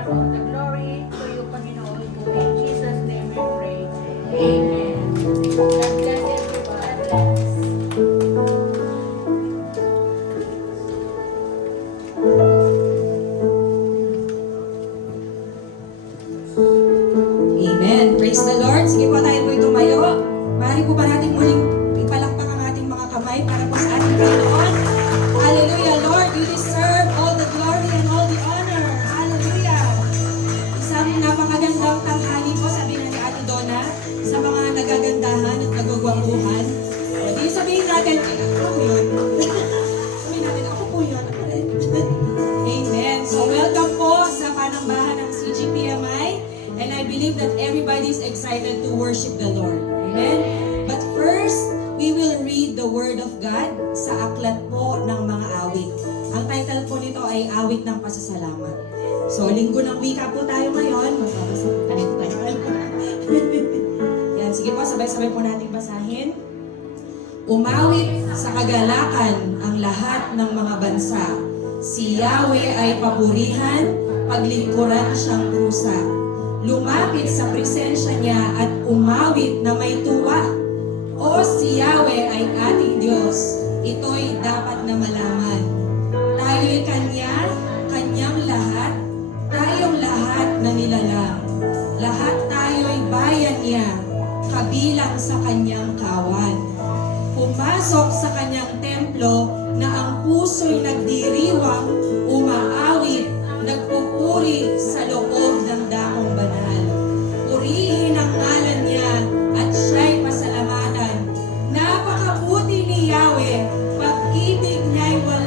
half of the glory to you, Panginoon ko. In Jesus' name we pray. Amen. God bless everyone. God bless. Amen. Praise the Lord. Sige po, tayo po'y tumayo. Maaari po ba natin muling ipalakpak ang ating mga kamay para po sa ating Panginoon? Hallelujah, Lord. You deserve all the glory and all the honor. Hallelujah. Isang napakagandang tanghali po, sabi na ni Ate Donna, sa mga nagagandahan at nagwagwapuhan. Hindi sabihin natin, ako yun. Sabihin natin, ako po yun. Ako rin. Amen. So welcome po sa panambahan ng CGPMI. And I believe that everybody is excited to worship the Lord. Amen? But first, we will read the Word of God sa aklat po ng mga awit. Ang title po nito ay Awit ng Pasasalamat. So, linggo ng wika po tayo ngayon. Magbabasa po tayo. Yan, sige po, sabay-sabay po natin basahin. Umawit sa kagalakan ang lahat ng mga bansa. Si Yahweh ay papurihan, paglingkuran siyang pusa. Lumapit sa presensya niya at umawit na may tuwa. O si Yahweh ay ating Diyos, ito'y dapat na malaman. Tayo'y Kanya, Kanyang lahat, tayong lahat na nilalang. Lahat tayo'y bayan niya, kabilang sa Kanyang kawan. Pumasok sa Kanyang templo na ang puso'y nagdiriwang, umaawit, nagpupuri sa loob ng dakong banal. Purihin ang ngalan niya at siya'y pasalamatan. Napakabuti ni Yahweh, pag-ibig niya'y walang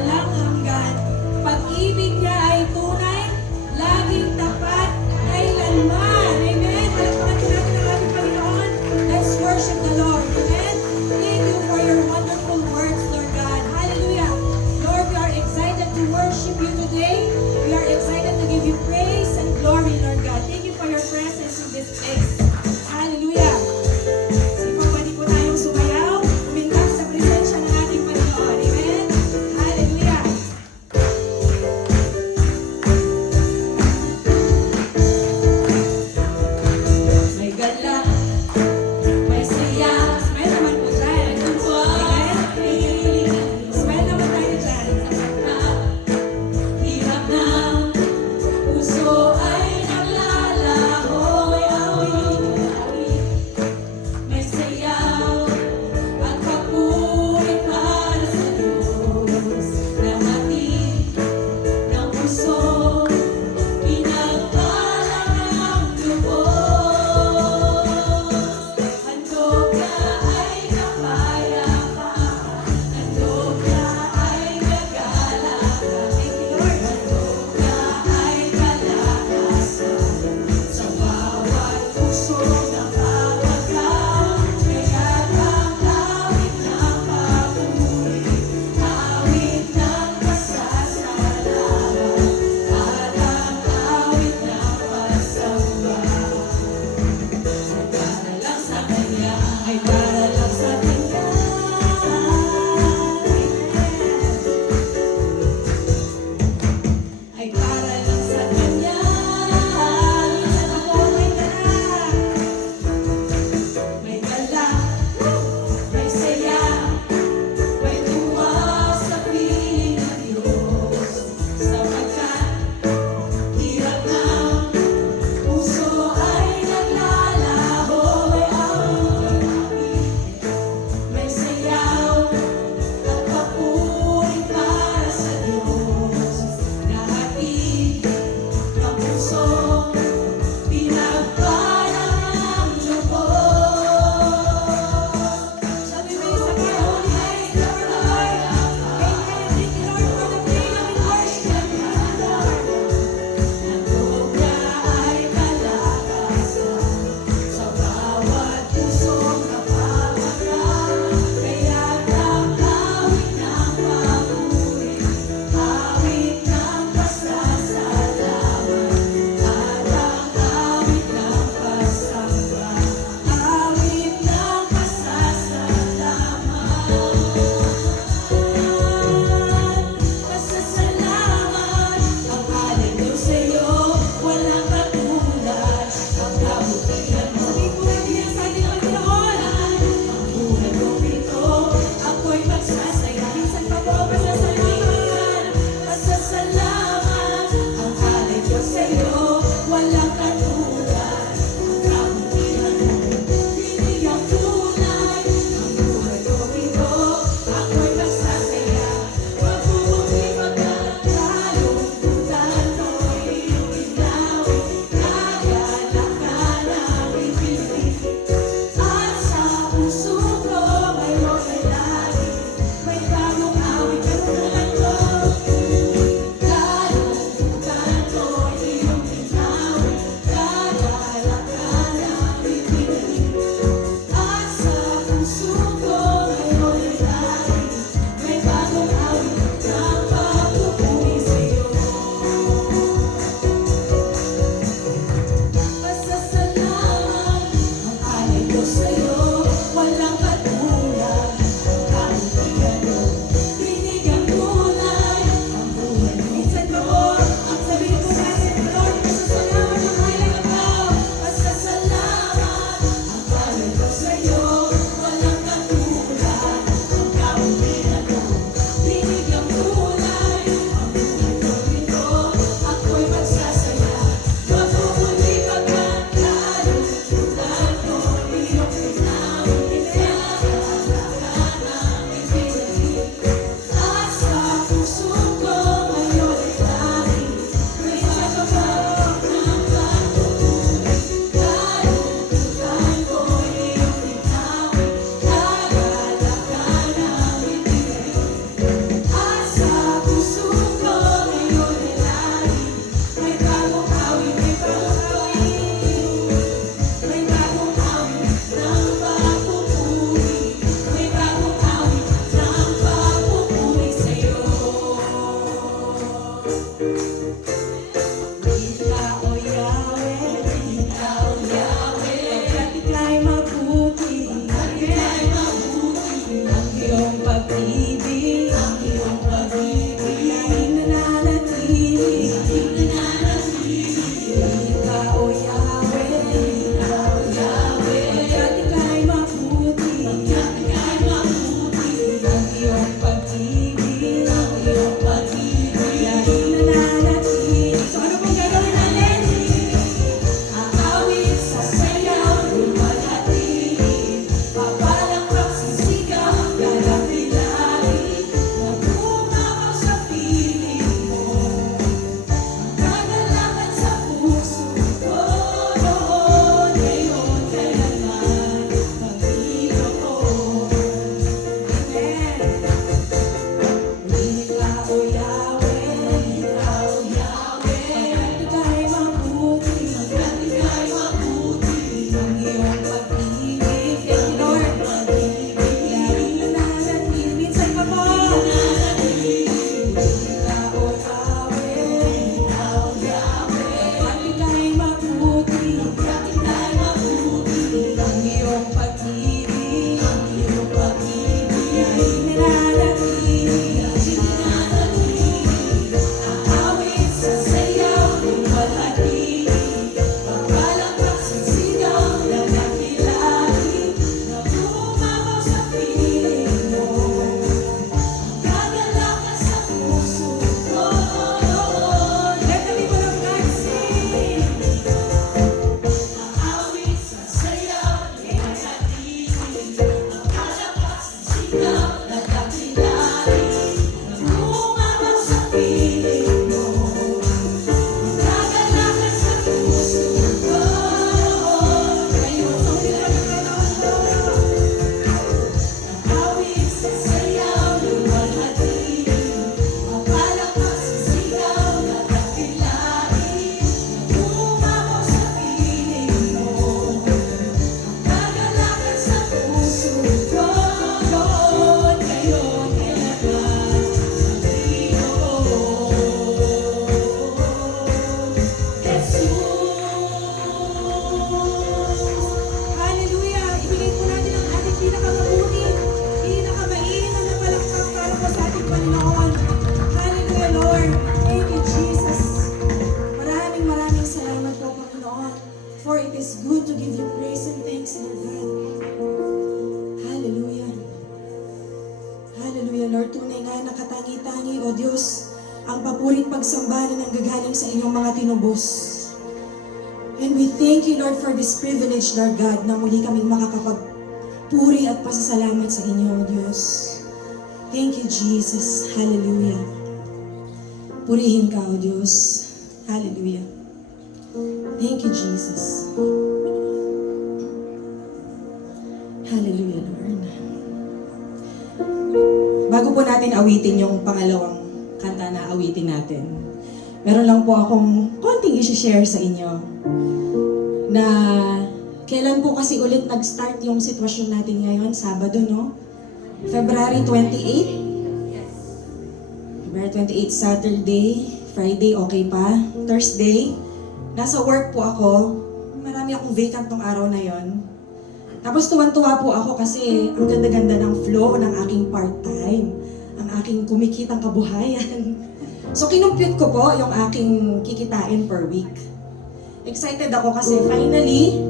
Ikaw, O Yahweh, Ikaw, Yahweh, pagkat ika'y mabuti, ang iyong pag-ibig, laging nananatili. Ikaw, O Yahweh, pagkat ika'y mabuti, ang iyong pag-ibig, laging nananatili. So ano pong gagawin natin? Aawit sa sayaw, lumalhati, papalang pagsisigaw, galapilain, nagumakaw sa piling mo, kagalakan sa puso ko, noon, ngayon, kailanman, Panginoon. Amen. Ikaw, O Yahweh, pagkat ika'y mabuti, ang iyong pag-ibig, thank you, Lord, laging nananatili. Minsan pa po. Ikaw, O Yahweh, pagkat ika'y mabuti, ang iyong pag-ibig, laging nananatili. Aawit sa sayaw, lumalhati, papalang pagsisigaw, nagkakilali, nagumamaw sa piling mo, kagalakan sa puso ko. Let the people of God sing. Aawit sa sayaw, lumalhati, papalang pagsisigaw, nagkakilali, nagumamaw sa piling mo, kagalakan sa puso ko. Ngayon, awit sa sayaw, lumalhati, papalang pagsisigaw, nagkakilali, nagumamaw sa piling mo, kagalakan sa puso ko. Noon, ngayon, kailanman, Hallelujah! Ibigay po natin ang ating pinakamabuti, pinakamainam na palakpak para po sa ating Panginoon. Hallelujah, Lord! Thank you, Jesus! Maraming salamat po, Panginoon, for it is good to give you praise and thanks, Lord God. Hallelujah! Hallelujah, Lord. Tunay nga nakatangi-tangi, O Diyos, ang papurit pagsamba na nanggagaling sa inyong mga tinubos. And we thank you, Lord, for this privilege, Lord God, na muli kaming makakapagpuri at pasasalamat sa inyo, O Diyos. Thank you, Jesus. Hallelujah. Purihin ka, O Diyos. Hallelujah. Thank you, Jesus. Hallelujah, Lord. Bago po natin awitin yung pangalawang kanta na awitin natin, meron lang po akong konting isi-share sa inyo na kailan po kasi ulit nag-start yung sitwasyon natin ngayon, Sabado, no? February 28. February 28, Saturday. Friday, okay pa. Thursday, nasa work po ako. Marami akong vacant tong araw na yon. Tapos tuwan-tuwa po ako kasi ang ganda-ganda ng flow ng aking part-time. Ang aking kumikitang kabuhayan. So kinumpute ko po yung aking kikitain per week. Excited ako kasi finally,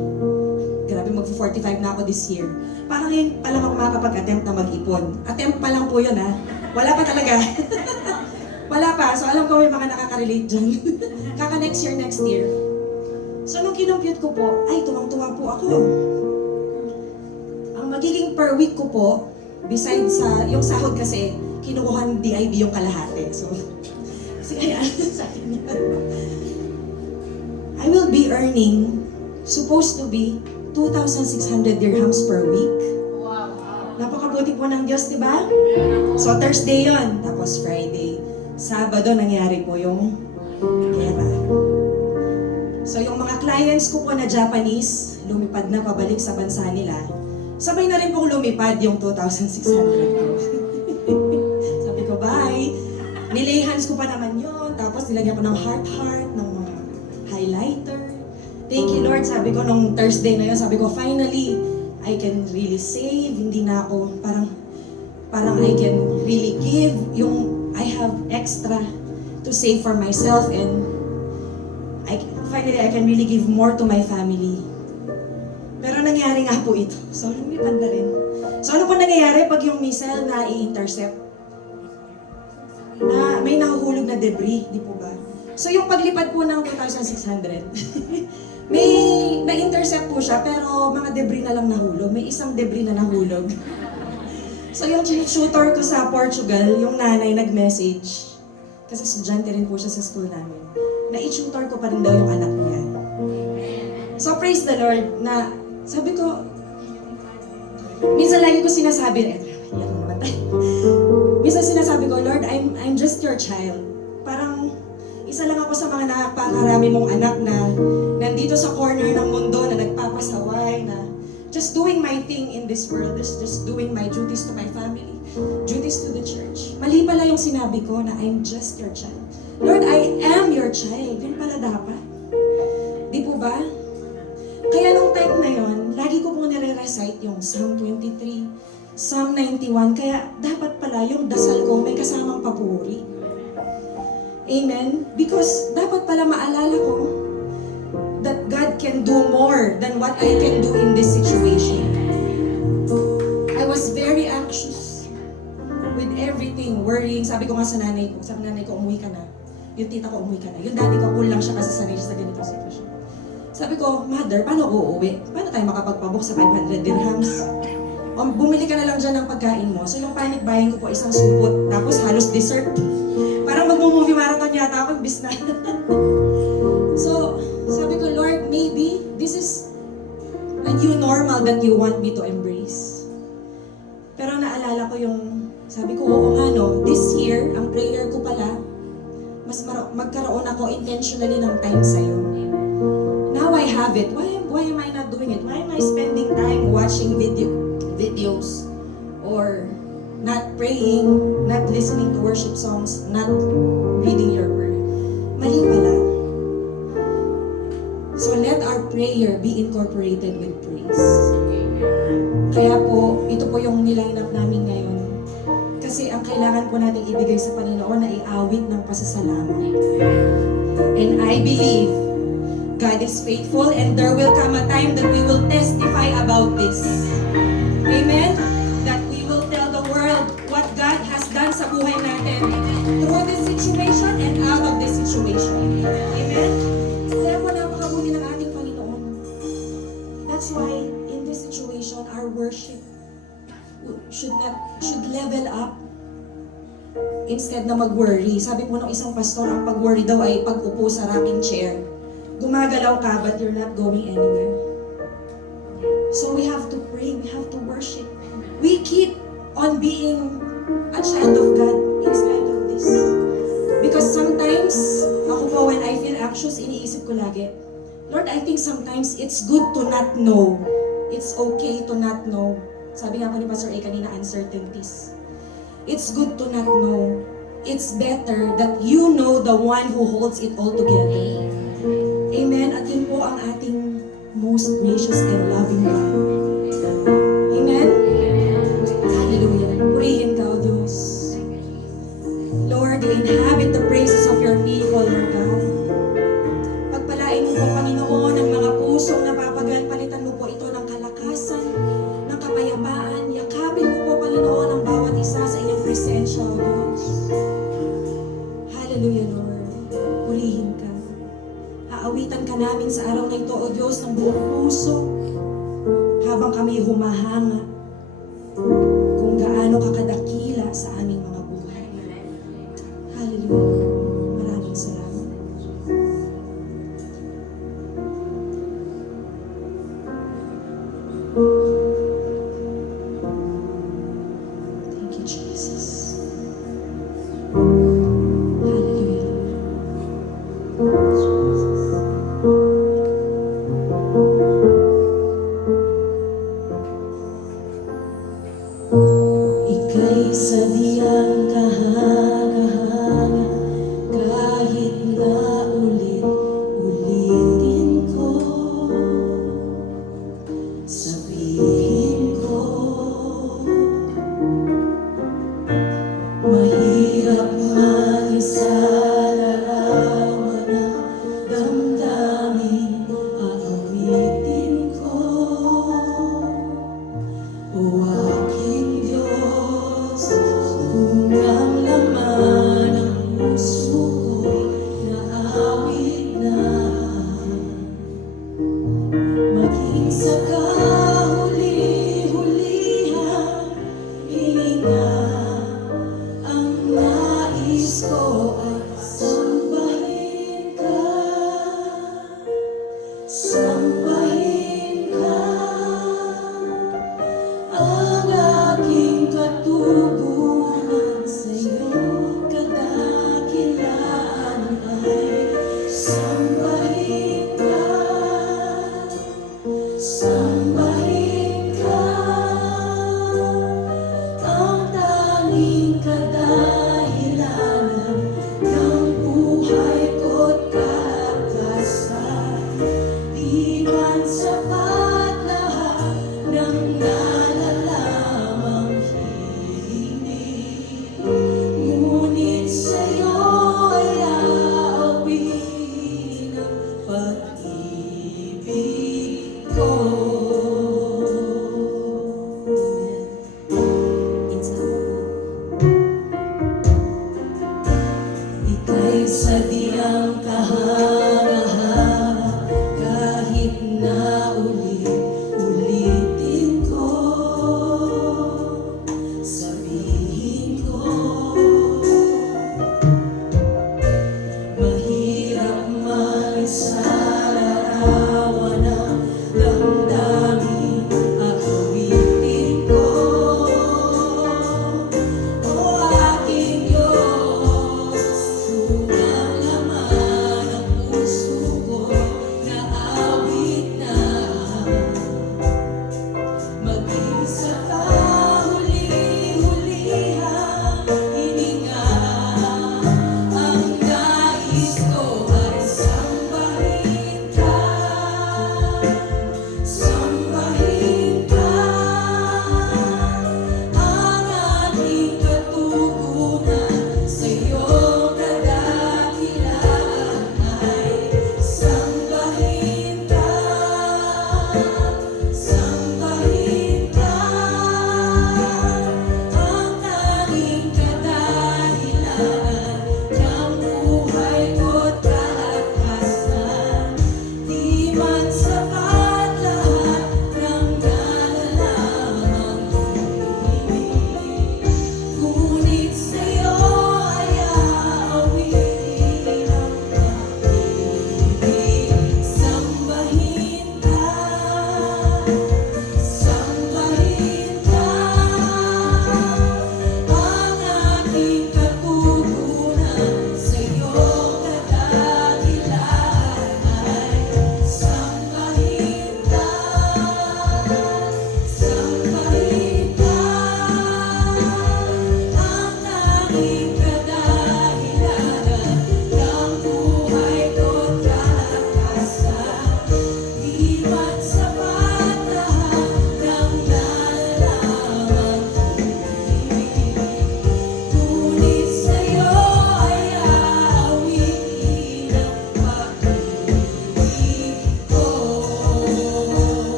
grabe mag-45 na ako this year. Parang ngayon pa lang ako makakapag-attempt na mag-ipon. Attempt pa lang po yun ha. Wala pa talaga. Wala pa. So alam ko may mga nakaka-relate dyan. Kaka next year. So nung kinumpute ko po, ay tuwang-tuwa po ako. Ang magiging per week ko po, besides sa, yung sahod kasi, kinukuha ng DIB yung kalahati. So, kasi kaya sa akin yan. I will be earning, supposed to be, 2,600 dirhams per week. Wow. Napakabuti po ng Diyos, di ba? So, Thursday yon, tapos Friday. Sabado, nangyari po yung gera. So, yung mga clients ko po na Japanese, lumipad na pabalik sa bansa nila. Sabay na rin pong lumipad yung 2,600 ko. Sabi ko, bye! Nilay hands ko pa naman yun. Tapos Tapos nilagyan ko ng heart-heart, ng mga highlighter. Thank you Lord, sabi ko nung Thursday na yun, sabi ko finally, I can really save. Hindi na ako parang I can really give. Yung I have extra to save for myself and finally I can really give more to my family. Pero nangyari nga po ito. So, lumipad na rin. So, ano po nangyayari pag yung missile na i-intercept? Na may nahuhulog na debris, di po ba? So, yung paglipad po ng 2,600, may na-intercept po siya, pero mga debris na lang nahulog. May isang debris na nahulog. So, yung shooter ko sa Portugal, yung nanay nag-message, kasi estudyante rin po siya sa school namin, na i-tutor ko pa rin daw yung anak niya. So, praise the Lord na sabi ko, minsan lagi ko sinasabi, minsan sinasabi ko, Lord, I'm just your child. Parang isa lang ako sa mga napakarami mong anak na nandito sa corner ng mundo na nagpapasaway, na just doing my thing in this world, just doing my duties to my family, duties to the church. Mali pala yung sinabi ko na I'm just your child. Lord, I am your child. Yun pala dapat. Di po ba? Kaya nung time na yon, lagi ko pong nire-recite yung Psalm 23, Psalm 91. Kaya dapat pala yung dasal ko may kasamang papuri. Amen? Because dapat pala maalala ko that God can do more than what I can do in this situation. I was very anxious with everything, worrying. Sabi ko nga sa nanay ko, umuwi ka na. Yung tita ko, umuwi ka na. Yung daddy ko, cool lang siya kasi sanay siya sa ganitong sitwasyon. Sabi ko, Mother, paano ako uuwi? Paano tayo makapagpabook sa 500 dirhams? Bumili ka na lang dyan ng pagkain mo. So yung panic buying ko po, isang supot, tapos halos dessert. Parang mag-movie marathon yata ako, bis na. So, sabi ko, Lord, maybe this is a new normal that you want me to embrace. Pero naalala ko yung, sabi ko, oo nga no, this year, ang prayer ko pala, magkaroon ako intentionally ng time sa'yo. Now I have it. Why am I not doing it? Why am I spending time watching videos or not praying, not listening to worship songs, not reading your word? Mali pala. So let our prayer be incorporated with praise. Kaya po, ito po yung niline up namin ngayon. Kasi ang kailangan po natin ibigay sa Panginoon na iawit ng pasasalamat. And I believe God is faithful and there will come a time that we will testify about this. Amen? That we will tell the world what God has done sa buhay natin through this situation and out of this situation. Amen? Kaya po napakabuti ng ating Panginoon. That's why in this situation, our worship should level up instead na mag-worry. Sabi po ng isang pastor, ang pag-worry daw ay pag-upo sa rocking chair. Gumagalaw ka but you're not going anywhere. So we have to pray, we have to worship. We keep on being a child of God in spite of this. Because sometimes, ako po when I feel anxious, iniisip ko lagi, Lord, I think sometimes it's good to not know. It's okay to not know. Sabi nga po ni Pastor A kanina, uncertainties. It's good to not know. It's better that you know the one who holds it all together. Amen? At yun po ang ating most gracious and loving God. Amen? Hallelujah. Purihin ka, O Diyos. Lord, you inhabit the praises of your people, Lord God. Pagpalain mo po, Panginoon, ang mga pusong napapagal, palitan mo po ito ng kalakasan, ng kapayapaan. Yakapin mo po, Panginoon, ang bawat isa sa iyong presensya, O Diyos. Hallelujah, Lord. Purihin ka. Aawitan ka namin sa araw na ito, O Diyos, ng buong puso, habang kami humahanga kung gaano ka kadakila sa aming mga buhay. Hallelujah. Maraming salamat. Thank you, Jesus. Hallelujah. Sambahin ka, ang aking katugunan sa iyong kadakilaan ay sambahin ka, sambahin ka, ang tanging kadahilanan ng buhay ko't pag-asa. Di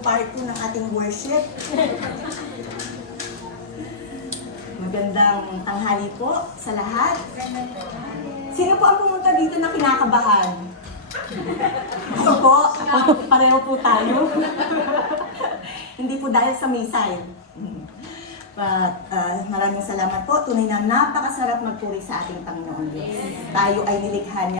part 2 ng ating worship. Magandang tanghali po sa lahat. Sino po ang pumunta dito na kinakabahan? Ako po, pareho po tayo. Hindi po dahil sa misay. But maraming salamat po. Tunay na napakasarap magpuri sa ating Panginoon Diyos. Tayo ay nilikha niya.